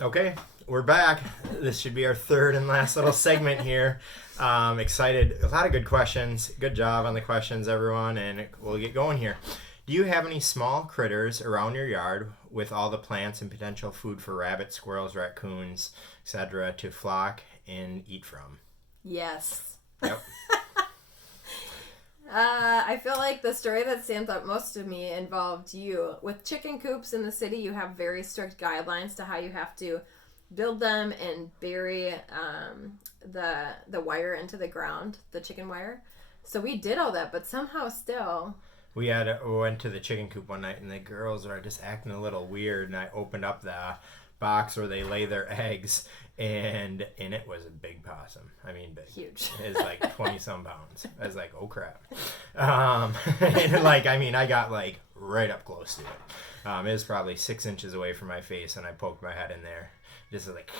Okay, we're back. This should be our third and last little segment here. Excited. A lot of good questions. Good job on the questions, everyone, and we'll get going here. Do you have any small critters around your yard with all the plants and potential food for rabbits, squirrels, raccoons, etc. to flock and eat from? Yes. Yep. I feel like the story that stands out most to me involved you. With chicken coops in the city, you have very strict guidelines to how you have to build them and bury the wire into the ground, the chicken wire. So we did all that, but somehow still... We went to the chicken coop one night, and the girls were just acting a little weird, and I opened up the box where they lay their eggs, and it was a big possum. I mean, big. Huge. It was like 20 some pounds. I was like, oh crap. And like, I mean, I got like right up close to it. It was probably 6 inches away from my face, and I poked my head in there. Just like,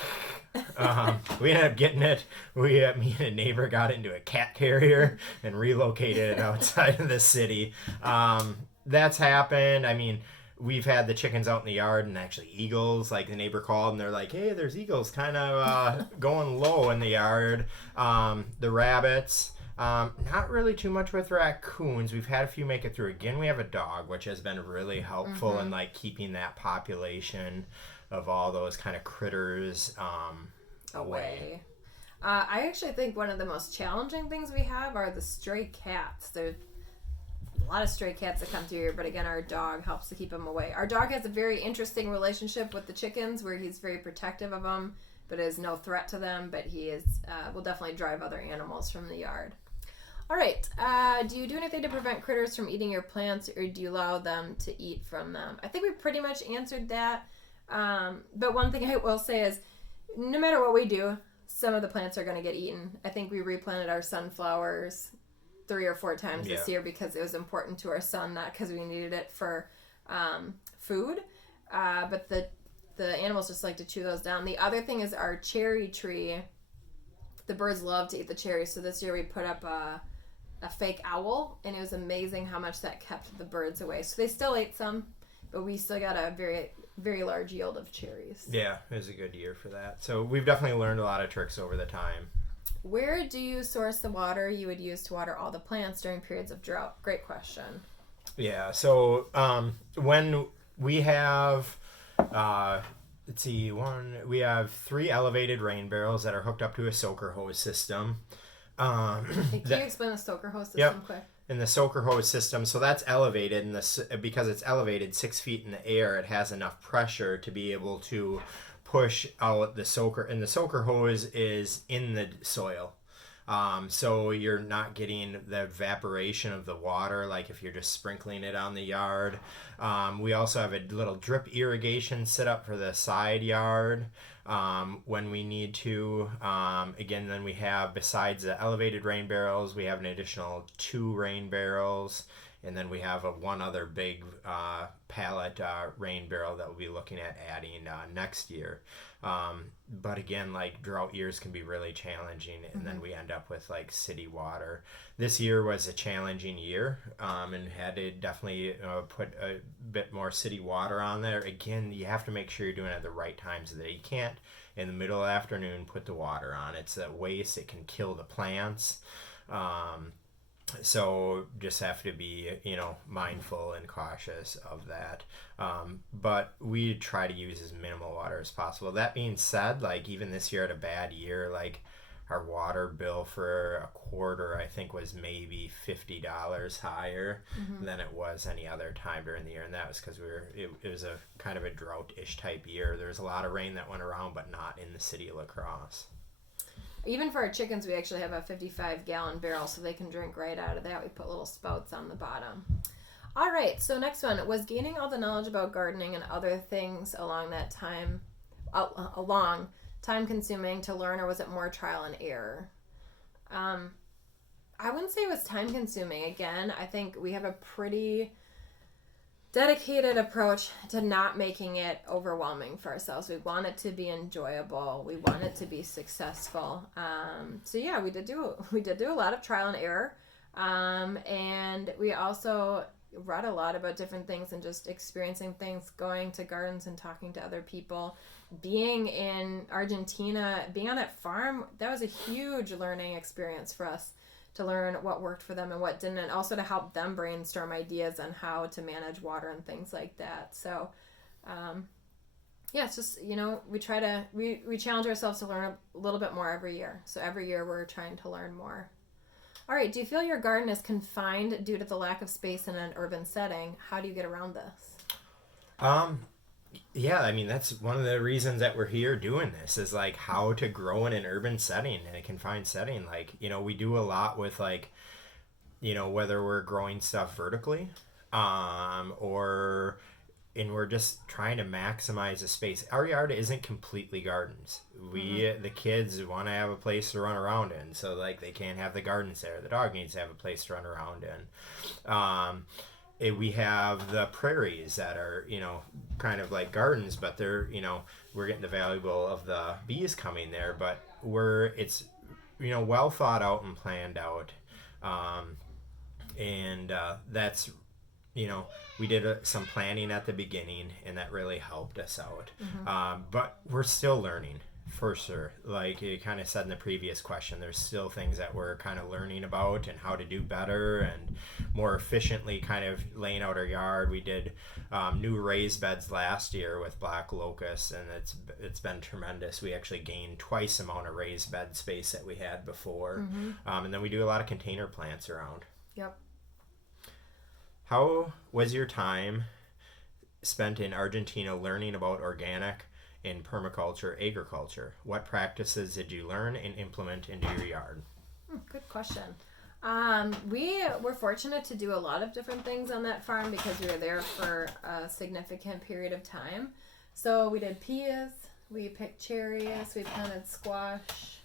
we ended up getting it. Me and a neighbor got into a cat carrier and relocated it outside of the city. That's happened. I mean, we've had the chickens out in the yard, and actually eagles, like the neighbor called and they're like, hey, there's eagles kind of going low in the yard. The rabbits, not really too much with raccoons. We've had a few make it through. Again, we have a dog, which has been really helpful in like keeping that population of all those kind of critters away. I actually think one of the most challenging things we have are the stray cats. There's a lot of stray cats that come through here, but again, our dog helps to keep them away. Our dog has a very interesting relationship with the chickens where he's very protective of them, but is no threat to them, but he is will definitely drive other animals from the yard. All right. Do you do anything to prevent critters from eating your plants, or do you allow them to eat from them? I think we pretty much answered that. But one thing I will say is, no matter what we do, some of the plants are going to get eaten. I think we replanted our sunflowers 3 or 4 times this year because it was important to our son, not because we needed it for food. But the animals just like to chew those down. The other thing is our cherry tree. The birds love to eat the cherries. So this year we put up a fake owl, and it was amazing how much that kept the birds away. So they still ate some, but we still got a very, very large yield of cherries. Yeah, it was a good year for that. So we've definitely learned a lot of tricks over the time. Where do you source the water you would use to water all the plants during periods of drought? Great question. Yeah, so when we have, we have 3 elevated rain barrels that are hooked up to a soaker hose system. Can you explain the soaker hose system quick? In the soaker hose system, so that's elevated, and because it's elevated 6 feet in the air, it has enough pressure to be able to push out the soaker, and the soaker hose is in the soil. So you're not getting the evaporation of the water like if you're just sprinkling it on the yard. We also have a little drip irrigation set up for the side yard when we need to. Again, then we have, besides the elevated rain barrels, we have an additional 2 rain barrels. And then we have one other big pallet rain barrel that we'll be looking at adding next year. But again, like drought years can be really challenging, and then we end up with like city water. This year was a challenging year, and had to definitely put a bit more city water on there. Again, you have to make sure you're doing it at the right times of the day. You can't, in the middle of the afternoon, put the water on. It's a waste. It can kill the plants. So just have to be, mindful and cautious of that. But we try to use as minimal water as possible. That being said, like even this year, at a bad year, like our water bill for a quarter, I think, was maybe $50 higher than it was any other time during the year. And that was because it was a kind of a drought-ish type year. There was a lot of rain that went around, but not in the city of La Crosse. Even for our chickens, we actually have a 55-gallon barrel, so they can drink right out of that. We put little spouts on the bottom. All right, so next one. Was gaining all the knowledge about gardening and other things along time-consuming to learn, or was it more trial and error? I wouldn't say it was time-consuming. Again, I think we have a pretty dedicated approach to not making it overwhelming for ourselves. We want it to be enjoyable. We want it to be successful. So yeah, we did do a lot of trial and error. And we also read a lot about different things and just experiencing things, going to gardens and talking to other people. Being in Argentina, being on that farm, that was a huge learning experience for us, to learn what worked for them and what didn't, and also to help them brainstorm ideas on how to manage water and things like that. So it's just, we try to, we challenge ourselves to learn a little bit more every year. So every year we're trying to learn more. All right, do you feel your garden is confined due to the lack of space in an urban setting? How do you get around this? Yeah, I mean, that's one of the reasons that we're here doing this, is like how to grow in an urban setting, in a confined setting. Like, we do a lot with like, whether we're growing stuff vertically, and we're just trying to maximize the space. Our yard isn't completely gardens. The kids want to have a place to run around in, so like they can't have the gardens there. The dog needs to have a place to run around in. We have the prairies that are, kind of like gardens, but they're, we're getting the valuable of the bees coming there, but it's well thought out and planned out. That's, we did some planning at the beginning, and that really helped us out. But we're still learning, for sure. Like you kind of said in the previous question, there's still things that we're kind of learning about and how to do better and more efficiently kind of laying out our yard. We did new raised beds last year with black locust, and it's been tremendous. We actually gained twice the amount of raised bed space that we had before. And then we do a lot of container plants around. Yep. How was your time spent in Argentina learning about organic and permaculture agriculture? What practices did you learn and implement into your yard? Good question. We were fortunate to do a lot of different things on that farm because we were there for a significant period of time. So we did peas, we picked cherries, we planted squash,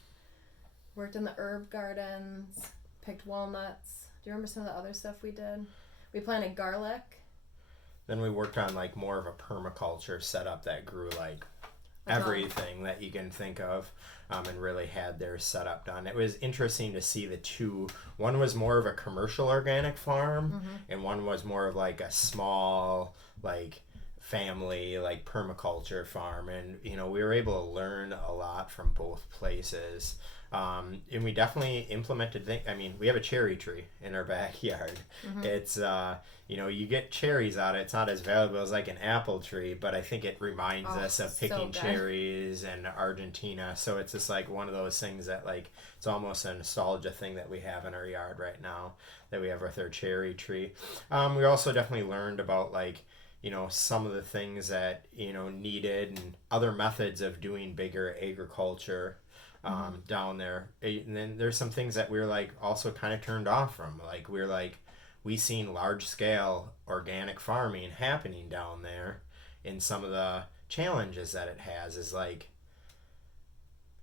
worked in the herb gardens, picked walnuts. Do you remember some of the other stuff we did? We planted garlic. Then we worked on like more of a permaculture setup that grew like everything that you can think of, and really had their setup done. It was interesting to see the two. One was more of a commercial organic farm, and one was more of like a small like family like permaculture farm, and we were able to learn a lot from both places. And we definitely implemented we have a cherry tree in our backyard. It's you get cherries out of it. It's not as valuable as like an apple tree, but I think it reminds us of picking cherries in Argentina. So it's just like one of those things that like it's almost a nostalgia thing that we have in our yard right now that we have with our cherry tree. We also definitely learned about like some of the things that needed and other methods of doing bigger agriculture down there. And then there's some things that we're like also kind of turned off from. Like we seen large scale organic farming happening down there, and some of the challenges that it has is like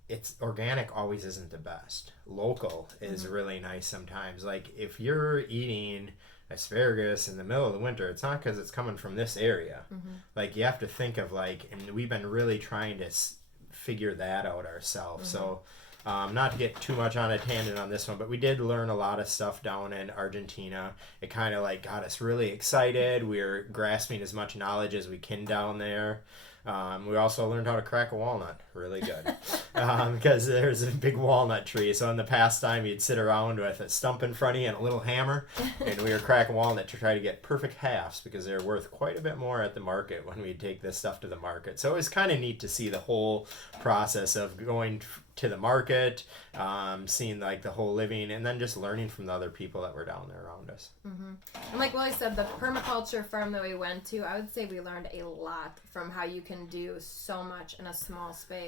it's organic always isn't the best. Local is really nice sometimes. Like if you're eating asparagus in the middle of the winter, it's not because it's coming from this area. Like you have to think of like, and we've been really trying to figure that out ourselves. So not to get too much on a tangent on this one, but we did learn a lot of stuff down in Argentina. It kind of like got us really excited. We were grasping as much knowledge as we can down there. We also learned how to crack a walnut really good because there's a big walnut tree. So in the past time, you'd sit around with a stump in front of you and a little hammer, and we were cracking walnut to try to get perfect halves because they're worth quite a bit more at the market when we take this stuff to the market. So it was kind of neat to see the whole process of going to the market, seeing like the whole living, and then just learning from the other people that were down there around us. And like Willie said, the permaculture farm that we went to, I would say we learned a lot from how you can do so much in a small space.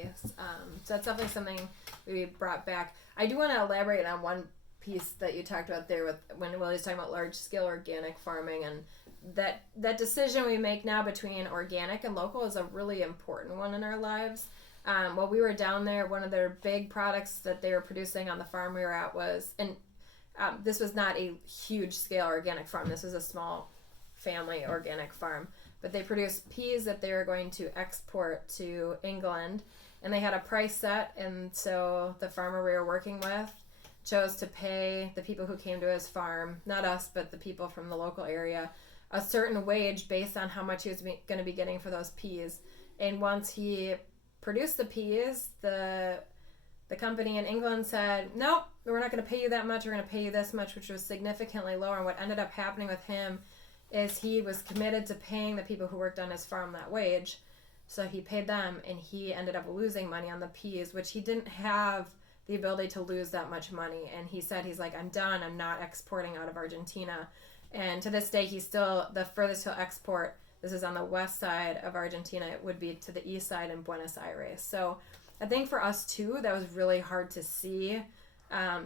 So that's definitely something we brought back. I do want to elaborate on one piece that you talked about there with when Willie's talking about large scale organic farming, and that decision we make now between organic and local is a really important one in our lives. While we were down there, one of their big products that they were producing on the farm we were at was, and this was not a huge scale organic farm, this was a small family organic farm, but they produced peas that they were going to export to England, and they had a price set, and so the farmer we were working with chose to pay the people who came to his farm, not us, but the people from the local area, a certain wage based on how much he was going to be getting for those peas. And once he produced the peas, the company in England said, nope, we're not going to pay you that much. We're going to pay you this much, which was significantly lower. And what ended up happening with him is he was committed to paying the people who worked on his farm that wage. So he paid them, and he ended up losing money on the peas, which he didn't have the ability to lose that much money. And he said, he's like, I'm done. I'm not exporting out of Argentina. And to this day, he's still, the furthest he'll export, this is on the west side of Argentina, it would be to the east side in Buenos Aires. So I think for us too, that was really hard to see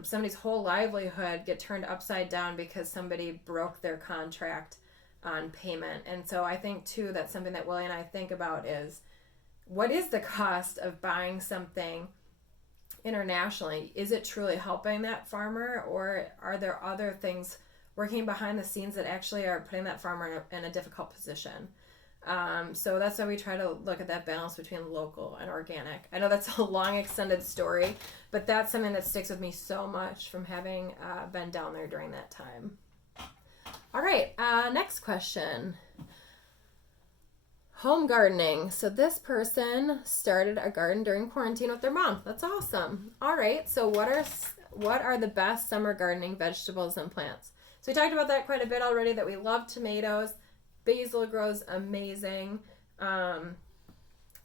somebody's whole livelihood get turned upside down because somebody broke their contract on payment. And so I think too, that's something that Willie and I think about is, what is the cost of buying something internationally? Is it truly helping that farmer, or are there other things working behind the scenes that actually are putting that farmer in a difficult position? So that's why we try to look at that balance between local and organic. I know that's a long extended story, but that's something that sticks with me so much from having been down there during that time. All right, next question. Home gardening. So this person started a garden during quarantine with their mom. That's awesome. All right, so what are the best summer gardening vegetables and plants? So we talked about that quite a bit already, that we love tomatoes. Basil grows amazing.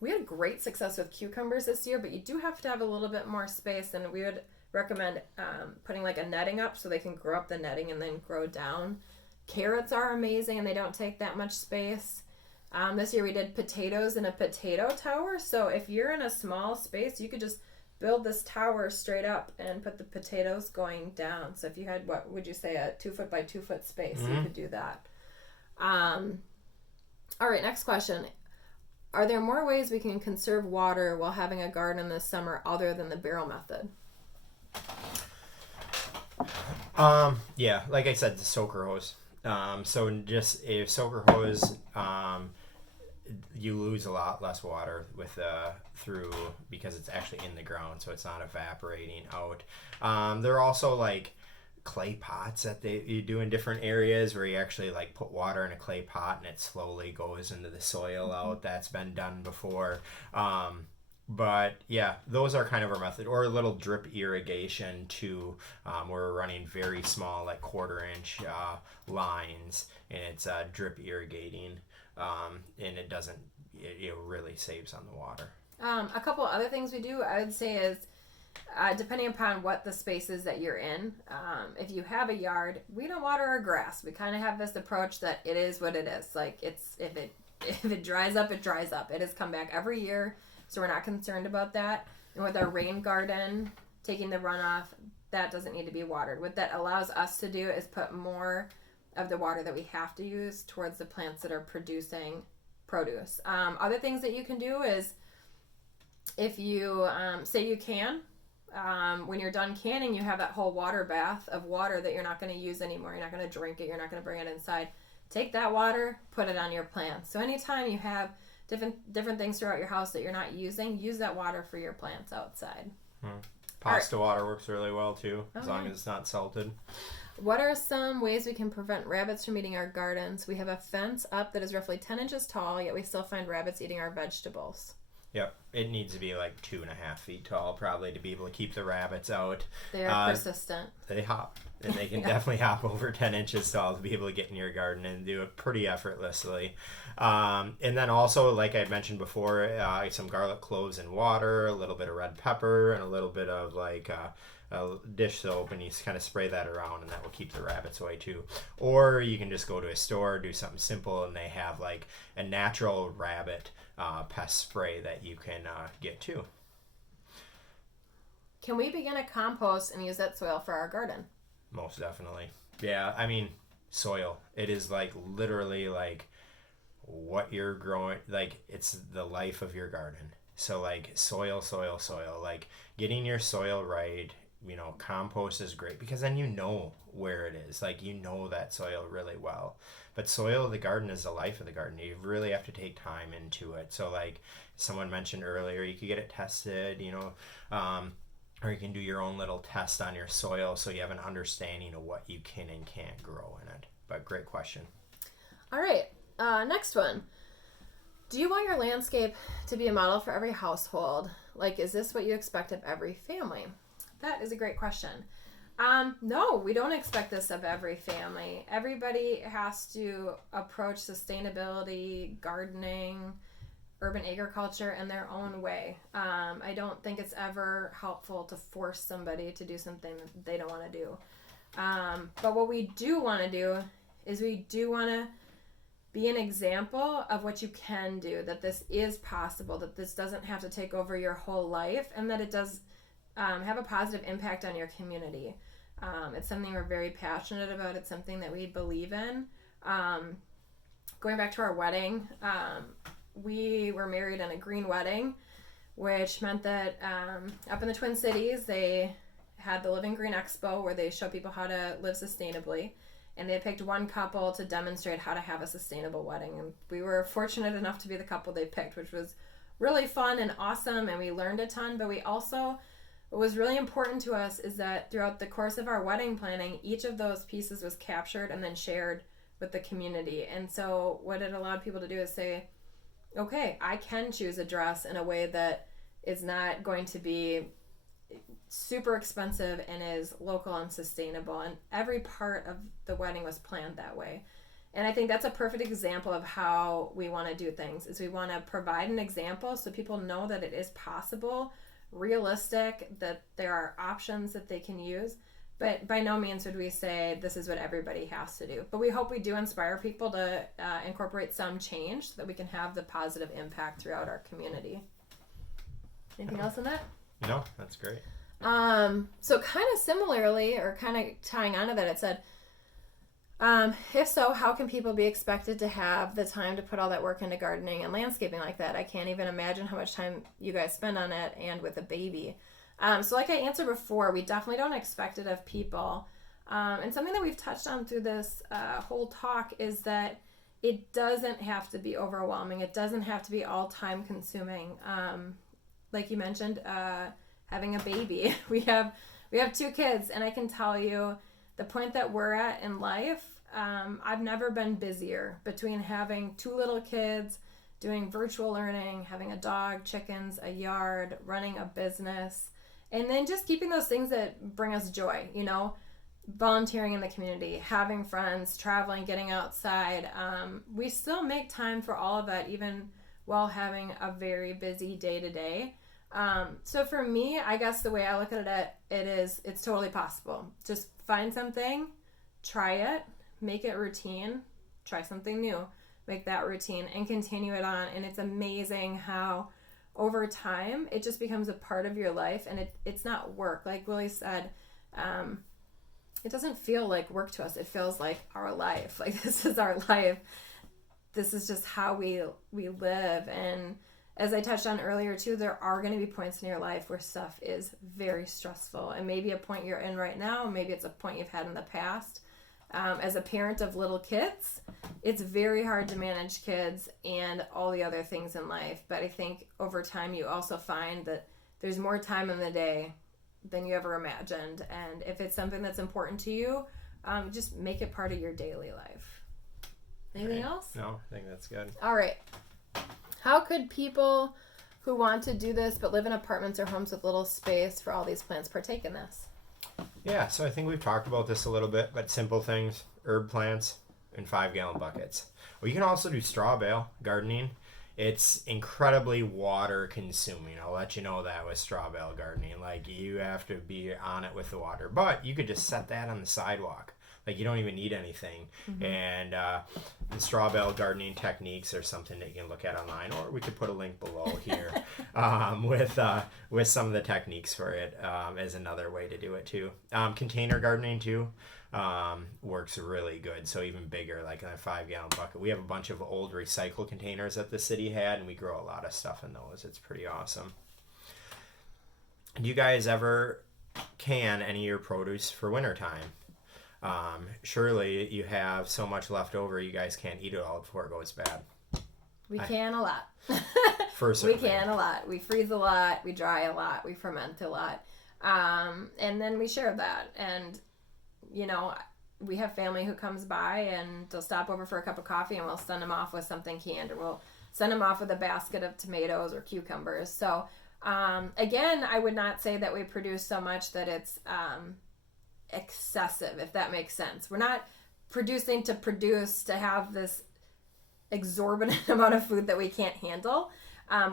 We had great success with cucumbers this year, but you do have to have a little bit more space, and we would recommend putting like a netting up so they can grow up the netting and then grow down. Carrots are amazing, and they don't take that much space. This year we did potatoes in a potato tower. So if you're in a small space, you could just build this tower straight up and put the potatoes going down. So if you had, what would you say, a 2 foot by 2 foot space, you could do that. All right, next question. Are there more ways we can conserve water while having a garden this summer other than the barrel method? Yeah, like I said, the soaker hose. So just a soaker hose, you lose a lot less water with through, because it's actually in the ground, so it's not evaporating out. There are also like clay pots that you do in different areas where you actually like put water in a clay pot and it slowly goes into the soil out. That's been done before. But yeah, those are kind of our method. Or a little drip irrigation too. We're running very small, like 1/4 inch lines, and it's drip irrigating, and it really saves on the water. A couple other things we do, I would say, is depending upon what the space is that you're in. If you have a yard, we don't water our grass. We kind of have this approach that it is what it is. Like, if it dries up, it dries up. It has come back every year. So we're not concerned about that. And with our rain garden, taking the runoff, that doesn't need to be watered. What that allows us to do is put more of the water that we have to use towards the plants that are producing produce. Other things that you can do is, if you say you can, when you're done canning, you have that whole water bath of water that you're not going to use anymore. You're not going to drink it. You're not going to bring it inside. Take that water, put it on your plants. So anytime you have different things throughout your house that you're not using, use that water for your plants outside. Pasta water works really well too, as long as it's not salted. What are some ways we can prevent rabbits from eating our gardens? We have a fence up that is roughly 10 inches tall, yet we still find rabbits eating our vegetables. Yep, it needs to be like 2.5 feet tall probably to be able to keep the rabbits out. They are persistent. They hop, and they can definitely hop over 10 inches tall to be able to get in your garden and do it pretty effortlessly. And then also, like I mentioned before, some garlic cloves and water, a little bit of red pepper, and a little bit of like a dish soap, and you kind of spray that around, and that will keep the rabbits away too. Or you can just go to a store, do something simple, and they have like a natural rabbit pest spray that you can get too. Can we begin a compost and use that soil for our garden? Most definitely. Yeah, I mean, soil. It is like literally like what you're growing, like it's the life of your garden. So like soil, like getting your soil right, compost is great because then you know where it is. Like you know that soil really well. But soil of the garden is the life of the garden. You really have to take time into it. So like someone mentioned earlier, you could get it tested, or you can do your own little test on your soil so you have an understanding of what you can and can't grow in it. But great question. All right. Next one. Do you want your landscape to be a model for every household? Like, is this what you expect of every family? That is a great question. No, we don't expect this of every family. Everybody has to approach sustainability, gardening, urban agriculture in their own way. I don't think it's ever helpful to force somebody to do something that they don't want to do. But what we do want to do is we do want to be an example of what you can do, that this is possible, that this doesn't have to take over your whole life, and that it does have a positive impact on your community. It's something we're very passionate about. It's something that we believe in. Going back to our wedding, we were married in a green wedding, which meant that up in the Twin Cities, they had the Living Green Expo where they show people how to live sustainably. And they picked one couple to demonstrate how to have a sustainable wedding. And we were fortunate enough to be the couple they picked, which was really fun and awesome. And we learned a ton. But we also, what was really important to us is that throughout the course of our wedding planning, each of those pieces was captured and then shared with the community. And so what it allowed people to do is say, okay, I can choose a dress in a way that is not going to be super expensive and is local and sustainable, and every part of the wedding was planned that way. And I think that's a perfect example of how we want to do things, is we want to provide an example so people know that it is possible, realistic, that there are options that they can use, but by no means would we say this is what everybody has to do. But we hope we do inspire people to incorporate some change so that we can have the positive impact throughout our community. Anything else on that? No, that's great. So kind of similarly, or kind of tying onto that, it said, if so, how can people be expected to have the time to put all that work into gardening and landscaping like that? I can't even imagine how much time you guys spend on it, and with a baby. So like I answered before, we definitely don't expect it of people. And something that we've touched on through this whole talk is that it doesn't have to be overwhelming. It doesn't have to be all time consuming. Like you mentioned, having a baby. We have 2 kids, and I can tell you the point that we're at in life, I've never been busier between having 2 little kids, doing virtual learning, having a dog, chickens, a yard, running a business, and then just keeping those things that bring us joy, volunteering in the community, having friends, traveling, getting outside. We still make time for all of that, even while having a very busy day to day. So for me, I guess the way I look at it's totally possible. Just find something, try it, make it routine, try something new, make that routine, and continue it on. And it's amazing how over time it just becomes a part of your life, and it's not work. Like Willie said, it doesn't feel like work to us. It feels like our life. Like, this is our life. This is just how we live. And as I touched on earlier too, there are going to be points in your life where stuff is very stressful, and maybe a point you're in right now, maybe it's a point you've had in the past. As a parent of little kids, it's very hard to manage kids and all the other things in life. But I think over time you also find that there's more time in the day than you ever imagined. And if it's something that's important to you, just make it part of your daily life. Anything else? No, I think that's good. All right. How could people who want to do this but live in apartments or homes with little space for all these plants partake in this? Yeah, so I think we've talked about this a little bit, but simple things, herb plants in 5-gallon buckets. Well, you can also do straw bale gardening. It's incredibly water consuming. I'll let you know that with straw bale gardening. Like, you have to be on it with the water. But you could just set that on the sidewalk. Like, you don't even need anything. Mm-hmm. And the straw bale gardening techniques are something that you can look at online, or we could put a link below here with some of the techniques for it as another way to do it too. Container gardening too works really good. So even bigger, like in a 5-gallon bucket. We have a bunch of old recycle containers that the city had, and we grow a lot of stuff in those. It's pretty awesome. Do you guys ever can any of your produce for wintertime? Surely you have so much left over you guys can't eat it all before it goes bad. We can a lot. We can a lot. We freeze a lot. We dry a lot. We ferment a lot. And then we share that. And, we have family who comes by and they'll stop over for a cup of coffee, and we'll send them off with something canned, or we'll send them off with a basket of tomatoes or cucumbers. So again, I would not say that we produce so much that it's excessive, if that makes sense. We're not producing to produce to have this exorbitant amount of food that we can't handle.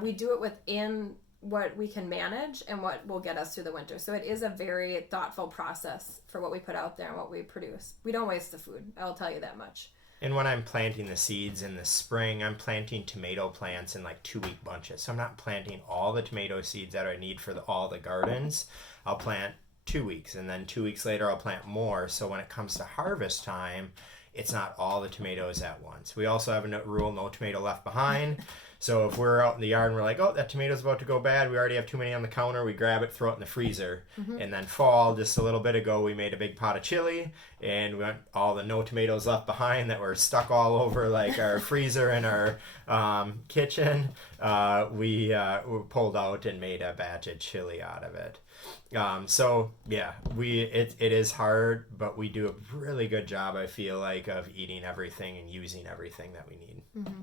We do it within what we can manage and what will get us through the winter. So it is a very thoughtful process for what we put out there and what we produce. We don't waste the food, I'll tell you that much. And when I'm planting the seeds in the spring, I'm planting tomato plants in like 2-week bunches. So I'm not planting all the tomato seeds that I need for all the gardens. I'll plant 2 weeks, and then 2 weeks later I'll plant more. So when it comes to harvest time, it's not all the tomatoes at once. We also have a rule, no tomato left behind. So if we're out in the yard and we're like, oh, that tomato's about to go bad, we already have too many on the counter, we grab it, throw it in the freezer. Mm-hmm. And then fall, just a little bit ago, we made a big pot of chili, and we went all the no tomatoes left behind that were stuck all over like our freezer and our kitchen. We pulled out and made a batch of chili out of it. So yeah, it is hard, but we do a really good job, I feel like, of eating everything and using everything that we need. Mm-hmm.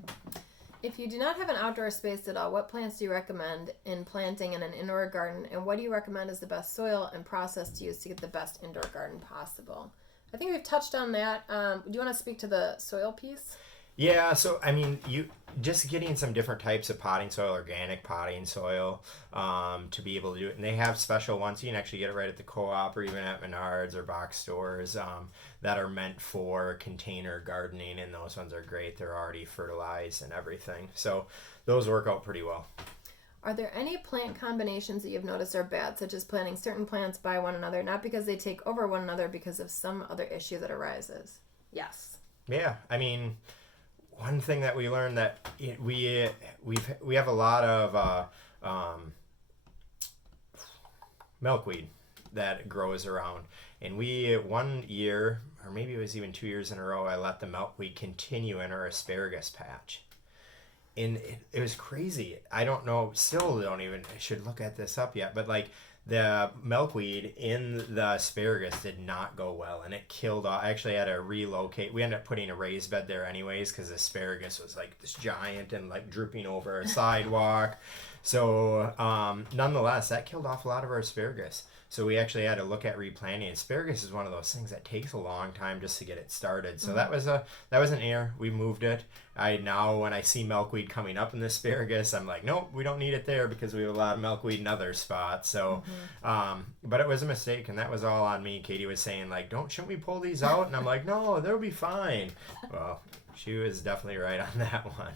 If you do not have an outdoor space at all, what plants do you recommend in planting in an indoor garden, and what do you recommend is the best soil and process to use to get the best indoor garden possible? I think we've touched on that. Do you want to speak to the soil piece? Yeah, so I mean, you just getting some different types of potting soil, organic potting soil, to be able to do it. And they have special ones. You can actually get it right at the co-op or even at Menards or box stores that are meant for container gardening, and those ones are great. They're already fertilized and everything. So those work out pretty well. Are there any plant combinations that you've noticed are bad, such as planting certain plants by one another, not because they take over one another, because of some other issue that arises? Yes. Yeah, I mean, one thing that we learned that we have a lot of milkweed that grows around, and one year, or maybe it was even 2 years in a row, I let the milkweed continue in our asparagus patch, and it was crazy. I don't know, still don't even, I should look at this up yet, but like the milkweed in the asparagus did not go well, and it killed off. I actually had to relocate. We ended up putting a raised bed there anyways, because the asparagus was like this giant and like drooping over a sidewalk. So nonetheless, that killed off a lot of our asparagus. So we actually had to look at replanting. Asparagus is one of those things that takes a long time just to get it started. So that was an error. We moved it. Now when I see milkweed coming up in the asparagus, I'm like, nope, we don't need it there, because we have a lot of milkweed in other spots. So, but it was a mistake, and that was all on me. Katie was saying like, shouldn't we pull these out? And I'm like, no, they'll be fine. Well, she was definitely right on that one.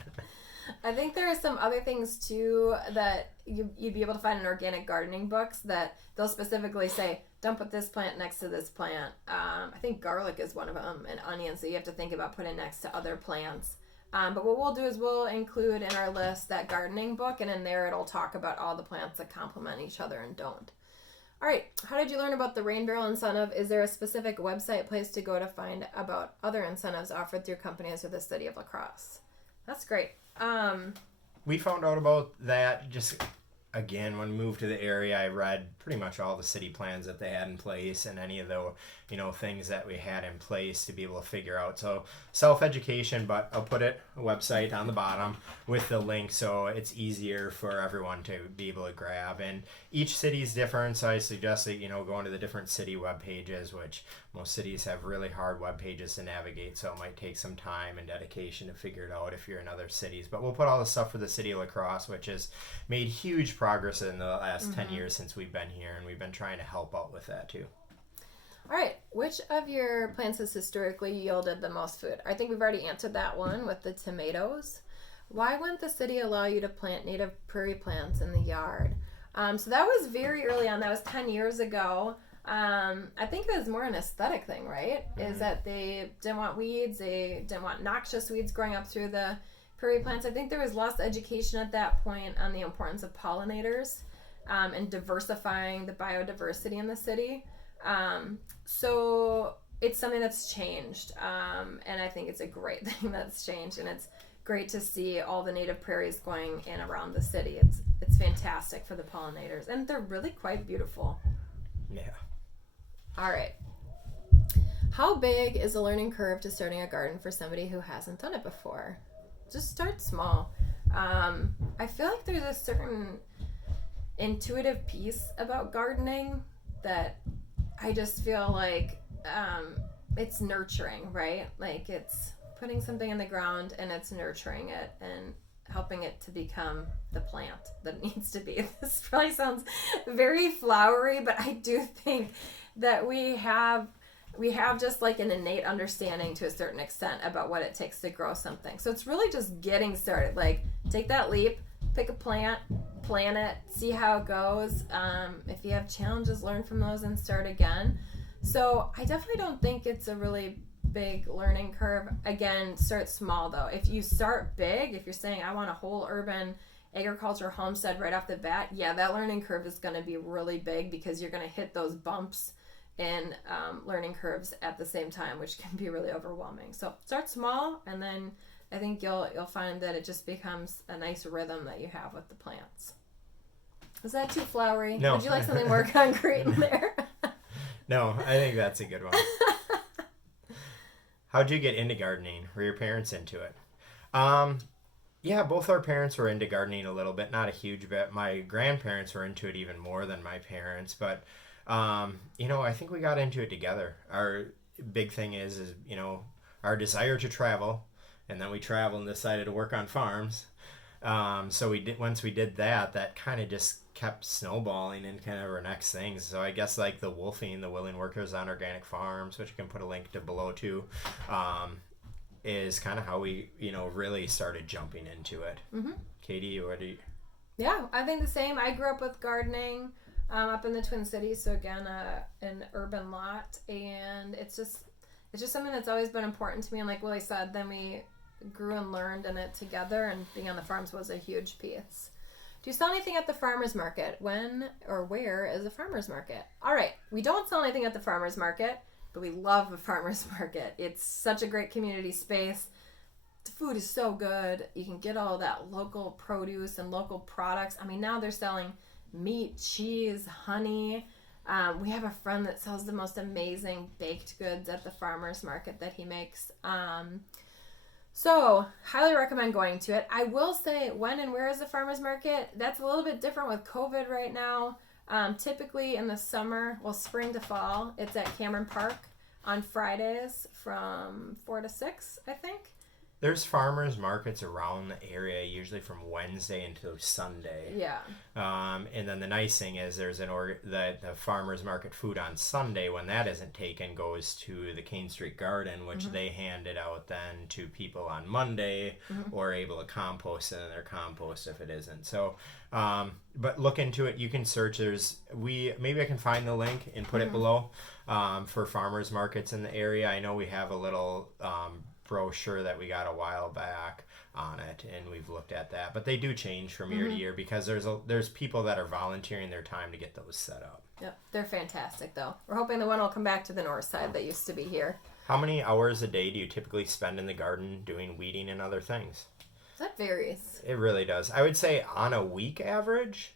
I think there are some other things too that you'd be able to find in organic gardening books that they'll specifically say, don't put this plant next to this plant. I think garlic is one of them, and onions, so you have to think about putting next to other plants. But what we'll do is we'll include in our list that gardening book, and in there it'll talk about all the plants that complement each other and don't. All right, how did you learn about the Rain Barrel incentive? Is there a specific website place to go to find about other incentives offered through companies or the city of La Crosse? That's great. We found out about that just, again, when we moved to the area. I read pretty much all the city plans that they had in place, and any of the things that we had in place to be able to figure out. So self-education, but I'll put a website on the bottom with the link so it's easier for everyone to be able to grab. And each city is different, so I suggest that going to the different city web pages, which most cities have really hard web pages to navigate, so it might take some time and dedication to figure it out if you're in other cities. But we'll put all the stuff for the city of La Crosse, which has made huge progress in the last 10 years since we've been here, and we've been trying to help out with that too. All right, which of your plants has historically yielded the most food? I think we've already answered that one with the tomatoes. Why wouldn't the city allow you to plant native prairie plants in the yard? So that was very early on. That was 10 years ago. I think it was more an aesthetic thing, right? Mm-hmm. Is that they didn't want weeds. They didn't want noxious weeds growing up through the prairie plants. I think there was less education at that point on the importance of pollinators and diversifying the biodiversity in the city. So it's something that's changed, and I think it's a great thing that's changed, and it's great to see all the native prairies going in around the city. It's fantastic for the pollinators, and they're really quite beautiful. Yeah. All right. How big is the learning curve to starting a garden for somebody who hasn't done it before? Just start small. I feel like there's a certain intuitive piece about gardening that I just feel like it's nurturing, right? Like it's putting something in the ground and it's nurturing it and helping it to become the plant that it needs to be. This probably sounds very flowery, but I do think that we have just like an innate understanding to a certain extent about what it takes to grow something. So it's really just getting started. Like take that leap, pick a plant, plant it, see how it goes. If you have challenges, learn from those and start again. So I definitely don't think it's a really big learning curve. Again, start small though. If you start big, if you're saying I want a whole urban agriculture homestead right off the bat, yeah, that learning curve is going to be really big because you're going to hit those bumps and learning curves at the same time, which can be really overwhelming. So start small, and then I think you'll find that it just becomes a nice rhythm that you have with the plants. Was that too flowery? No. Would you like something more concrete in there? No, I think that's a good one. How'd you get into gardening? Were your parents into it? Yeah, both our parents were into gardening a little bit, not a huge bit. My grandparents were into it even more than my parents, but I think we got into it together. Our big thing is our desire to travel, and then we traveled and decided to work on farms. So once we did that, that kind of just kept snowballing and kind of our next things. So I guess like the Wolfing, the Willing Workers on Organic Farms, which you can put a link to below too, is kind of how we, really started jumping into it. Mm-hmm. Katie, what do you? Yeah, I think the same. I grew up with gardening up in the Twin Cities, so again, an urban lot, and it's just something that's always been important to me. And like Willie said, then we grew and learned in it together, and being on the farms was a huge piece. Do you sell anything at the farmer's market? When or where is the farmer's market? All right, we don't sell anything at the farmer's market, but we love the farmer's market. It's such a great community space. The food is so good. You can get all that local produce and local products. I mean, now they're selling meat, cheese, honey. We have a friend that sells the most amazing baked goods at the farmer's market that he makes. So, highly recommend going to it. I will say, when and where is the farmer's market? That's a little bit different with COVID right now. Typically in the summer, spring to fall, it's at Cameron Park on Fridays from 4 to 6, I think. There's farmers markets around the area, usually from Wednesday until Sunday. Yeah. And then the nice thing is there's the farmers market food on Sunday, when that isn't taken, goes to the Cane Street Garden, which they hand it out then to people on Monday, or able to compost it in their compost if it isn't. So, but look into it. You can search. Maybe I can find the link and put it below for farmers markets in the area. I know we have a little brochure that we got a while back on it, and we've looked at that, but they do change from year to year because there's people that are volunteering their time to get those set up. Yep, they're fantastic though. We're hoping the one will come back to the north side that used to be here. How many hours a day do you typically spend in the garden doing weeding and other things? That varies. It really does. I would say on a week average,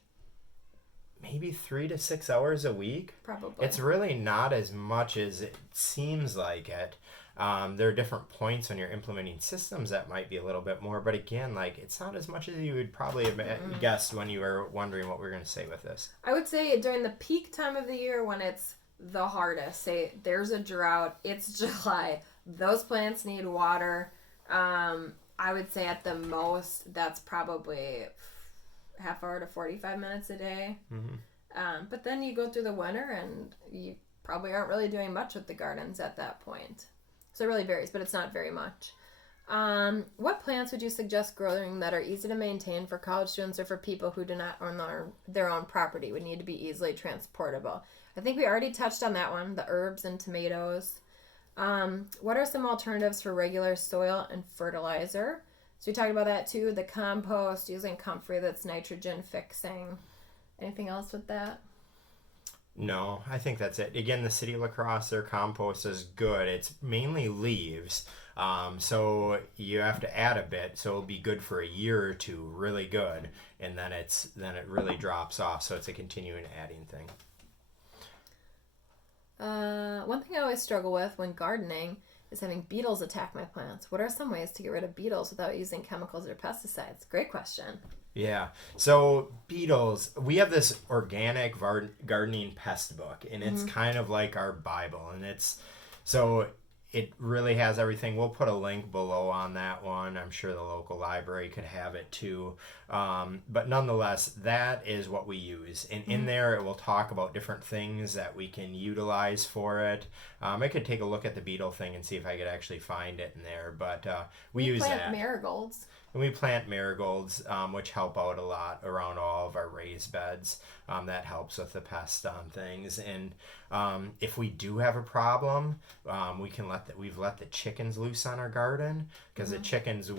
maybe 3 to 6 hours a week. Probably. It's really not as much as it seems like it. There are different points when you're implementing systems that might be a little bit more, but again, like, it's not as much as you would probably have guessed when you were wondering what we were going to say with this. I would say during the peak time of the year when it's the hardest, say there's a drought, it's July, those plants need water. I would say at the most that's probably half hour to 45 minutes a day. But then you go through the winter and you probably aren't really doing much with the gardens at that point. So it really varies, but it's not very much. What plants would you suggest growing that are easy to maintain for college students or for people who do not own their own property, would need to be easily transportable? I think we already touched on that one, the herbs and tomatoes. What are some alternatives for regular soil and fertilizer? So we talked about that too, the compost, using comfrey that's nitrogen fixing. Anything else with that? No, I think that's it. Again, the City of La Crosse, their compost is good. It's mainly leaves, so you have to add a bit. So it'll be good for a year or two, really good, and then it really drops off. So it's a continuing adding thing. One thing I always struggle with when gardening is having beetles attack my plants. What are some ways to get rid of beetles without using chemicals or pesticides? Great question. Yeah. So beetles, we have this organic gardening pest book, and it's kind of like our Bible, and it really has everything. We'll put a link below on that one. I'm sure the local library could have it too. But nonetheless, that is what we use. And in there, it will talk about different things that we can utilize for it. I could take a look at the beetle thing and see if I could actually find it in there. But we use that. Plant marigolds. And we plant marigolds, which help out a lot around all of our raised beds. That helps with the pest on things. And if we do have a problem, we've let the chickens loose on our garden, because the chickens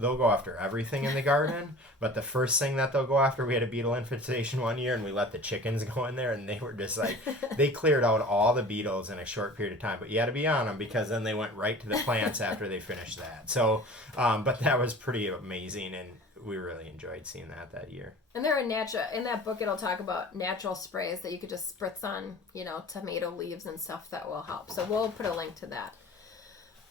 they'll go after everything in the garden. But the first thing that they'll go after, we had a beetle infestation one year, and we let the chickens go in there, and they were just like, they cleared out all the beetles in a short period of time. But you had to be on them, because then they went right to the plants after they finished that. So, but that was pretty amazing, and we really enjoyed seeing that year. And there are in that book, it'll talk about natural sprays that you could just spritz on, tomato leaves and stuff that will help. So we'll put a link to that.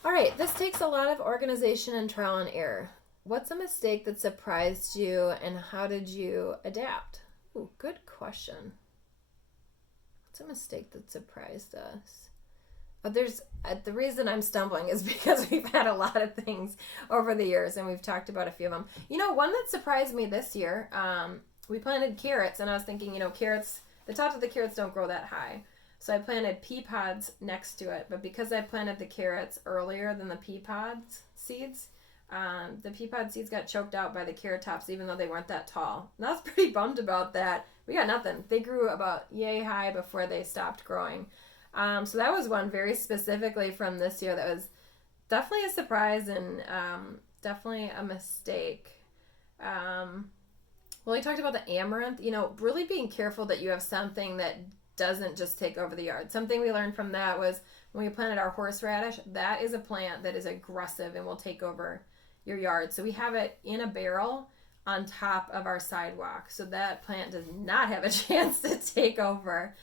All right, this takes a lot of organization and trial and error. What's a mistake that surprised you, and how did you adapt? Ooh, good question. What's a mistake that surprised us? The reason I'm stumbling is because we've had a lot of things over the years, and we've talked about a few of them. One that surprised me this year, we planted carrots, and I was thinking, carrots, the tops of the carrots don't grow that high. So I planted pea pods next to it, but because I planted the carrots earlier than the pea pods seeds, the pea pod seeds got choked out by the carrot tops, even though they weren't that tall. And I was pretty bummed about that. We got nothing. They grew about yay high before they stopped growing. So that was one very specifically from this year that was definitely a surprise and definitely a mistake. Well, I talked about the amaranth, really being careful that you have something that doesn't just take over the yard. Something we learned from that was when we planted our horseradish, that is a plant that is aggressive and will take over your yard. So we have it in a barrel on top of our sidewalk. So that plant does not have a chance to take over.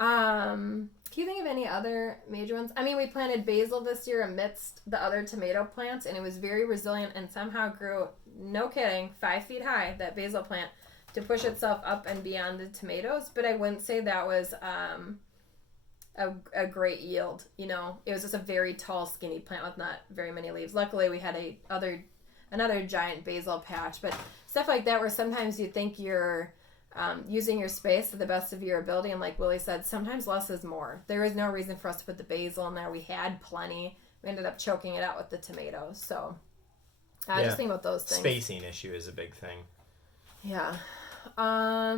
Can you think of any other major ones? I mean, we planted basil this year amidst the other tomato plants, and it was very resilient and somehow grew, no kidding, 5 feet high, that basil plant, to push itself up and beyond the tomatoes. But I wouldn't say that was a great yield. It was just a very tall, skinny plant with not very many leaves. Luckily, we had another giant basil patch. But stuff like that, where sometimes you think you're using your space to the best of your ability, and like Willie said, sometimes less is more. There is no reason for us to put the basil in there. We had plenty. We ended up choking it out with the tomatoes. So just think about those things. Spacing issue is a big thing. Yeah. All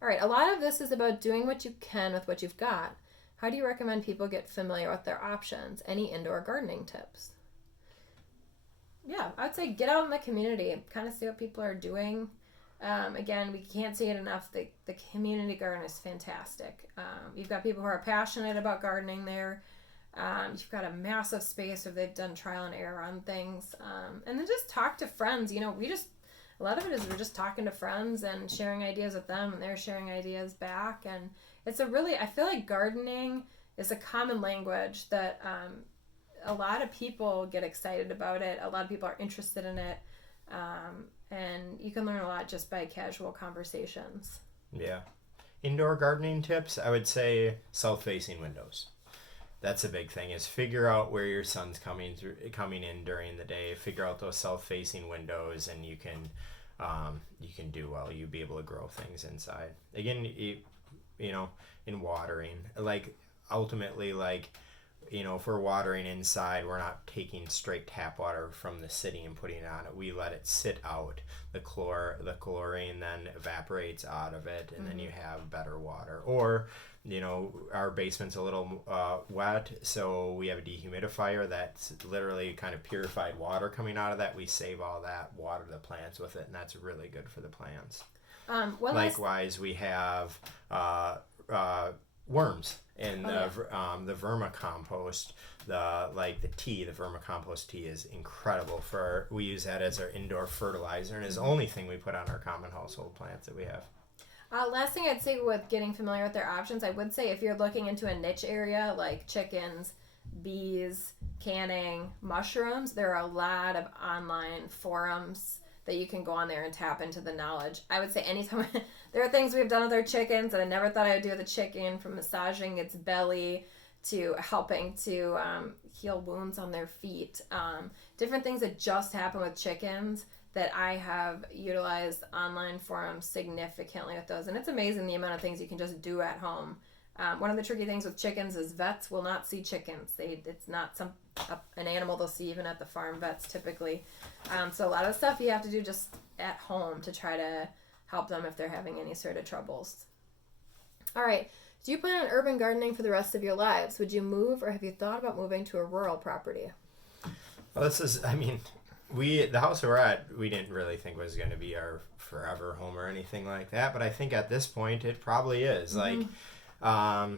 right. A lot of this is about doing what you can with what you've got. How do you recommend people get familiar with their options? Any indoor gardening tips? Yeah, I'd say get out in the community, kind of see what people are doing. Again, we can't say it enough. The community garden is fantastic. You've got people who are passionate about gardening there. You've got a massive space where they've done trial and error on things. And then just talk to friends. A lot of it is we're just talking to friends and sharing ideas with them, and they're sharing ideas back. And it's I feel like gardening is a common language that a lot of people get excited about it. A lot of people are interested in it. And you can learn a lot just by casual conversations. Yeah. Indoor gardening tips, I would say south-facing windows. That's a big thing, is figure out where your sun's coming in during the day. Figure out those south-facing windows, and you can do well. You'll be able to grow things inside. Again, in watering, ultimately, if we're watering inside, we're not taking straight tap water from the city and putting it on it. We let it sit out. The chlorine then evaporates out of it, and then you have better water. Or, our basement's a little wet, so we have a dehumidifier that's literally kind of purified water coming out of that. We save all that, water the plants with it, and that's really good for the plants. Likewise, we have worms in the vermicompost. The vermicompost tea is incredible we use that as our indoor fertilizer, and is the only thing we put on our common household plants that we have. Last thing I'd say with getting familiar with their options, I would say if you're looking into a niche area like chickens, bees, canning, mushrooms, there are a lot of online forums that you can go on there and tap into the knowledge. I would say anytime there are things we've done with our chickens that I never thought I would do with a chicken, from massaging its belly to helping to heal wounds on their feet. Different things that just happen with chickens that I have utilized online forums significantly with those. And it's amazing the amount of things you can just do at home. One of the tricky things with chickens is vets will not see chickens. It's not an animal they'll see even at the farm vets typically. So a lot of stuff you have to do just at home to try to help them if they're having any sort of troubles. All right. Do you plan on urban gardening for the rest of your lives? Would you move, or have you thought about moving to a rural property? Well, the house we're at, we didn't really think was going to be our forever home or anything like that. But I think at this point, it probably is. Mm-hmm.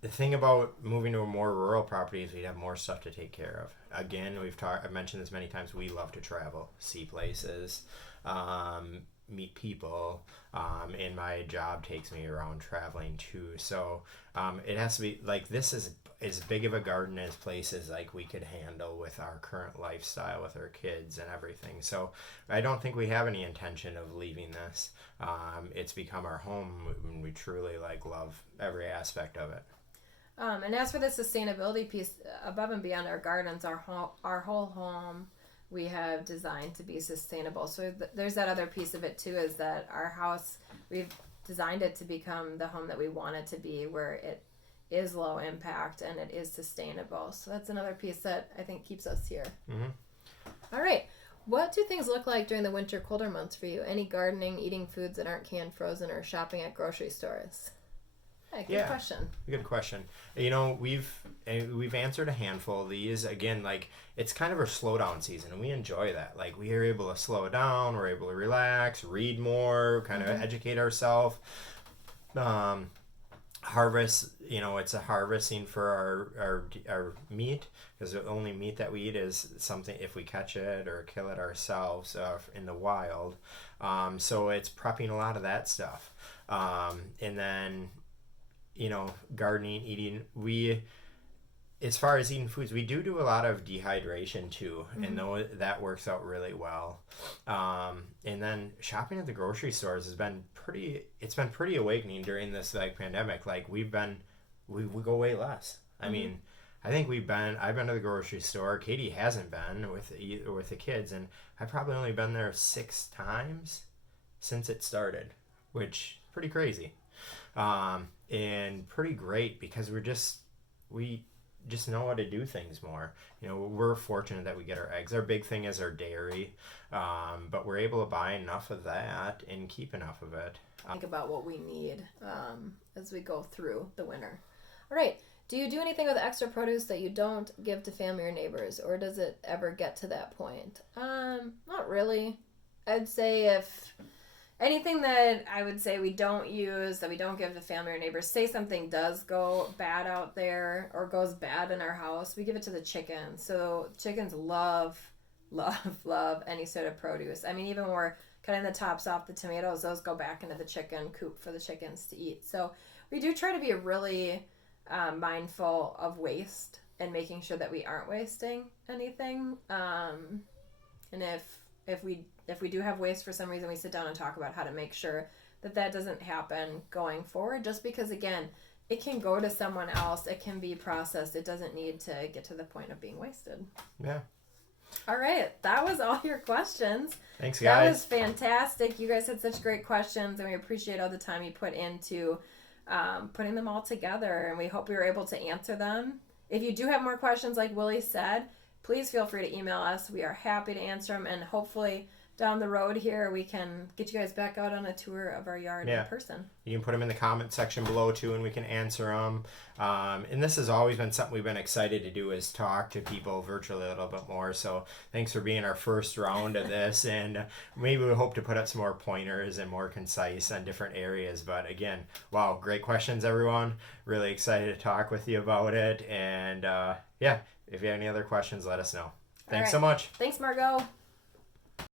The thing about moving to a more rural property is we'd have more stuff to take care of. Again, I've mentioned this many times. We love to travel, see places, meet people, and my job takes me around traveling too. So it has to be like, this is as big of a garden as places like we could handle with our current lifestyle with our kids and everything. So I don't think we have any intention of leaving this. It's become our home, and we truly love every aspect of it. And as for the sustainability piece, above and beyond our gardens, our whole home we have designed to be sustainable. So there's that other piece of it too, is that our house, we've designed it to become the home that we want it to be, where it is low impact and it is sustainable. So that's another piece that I think keeps us here. Mm-hmm. All right. What do things look like during the winter, colder months for you? Any gardening, eating foods that aren't canned, frozen, or shopping at grocery stores? Good question. Good question. We've answered a handful of these. Again, it's kind of our slow down season, and we enjoy that. We are able to slow down, we're able to relax, read more, kind of educate ourselves. Harvest, it's a harvesting for our meat, because the only meat that we eat is something if we catch it or kill it ourselves in the wild. So it's prepping a lot of that stuff. And then gardening, eating, as far as eating foods, we do a lot of dehydration too, and that works out really well. And then shopping at the grocery stores has been pretty awakening during this pandemic. We go way less. I mean, I think I've been to the grocery store. Katie hasn't been with the kids, and I've probably only been there 6 times since it started, which is pretty crazy. And pretty great, because we just know how to do things more. We're fortunate that we get our eggs. Our big thing is our dairy, but we're able to buy enough of that and keep enough of it. Think about what we need as we go through the winter. All right. Do you do anything with extra produce that you don't give to family or neighbors, or does it ever get to that point? Not really. I'd say if anything that I would say we don't use, that we don't give to family or neighbors, say something does go bad out there or goes bad in our house, we give it to the chickens. So chickens love any sort of produce. I mean, even when we're cutting the tops off the tomatoes, those go back into the chicken coop for the chickens to eat. So we do try to be really mindful of waste and making sure that we aren't wasting anything. And if we do have waste for some reason, we sit down and talk about how to make sure that doesn't happen going forward, just because, again, it can go to someone else, it can be processed, it doesn't need to get to the point of being wasted. Yeah. All right, that was all your questions. Thanks, guys. That was fantastic. You guys had such great questions, and we appreciate all the time you put into putting them all together, and we hope we were able to answer them. If you do have more questions, like Willie said, please feel free to email us. We are happy to answer them, and hopefully down the road here we can get you guys back out on a tour of our yard in person. You can put them in the comment section below too, and we can answer them. And this has always been something we've been excited to do, is talk to people virtually a little bit more. So thanks for being our first round of this, and maybe we hope to put up some more pointers and more concise on different areas. But again, wow, great questions, everyone. Really excited to talk with you about it. And if you have any other questions, let us know. Thanks so much. Thanks, Margot.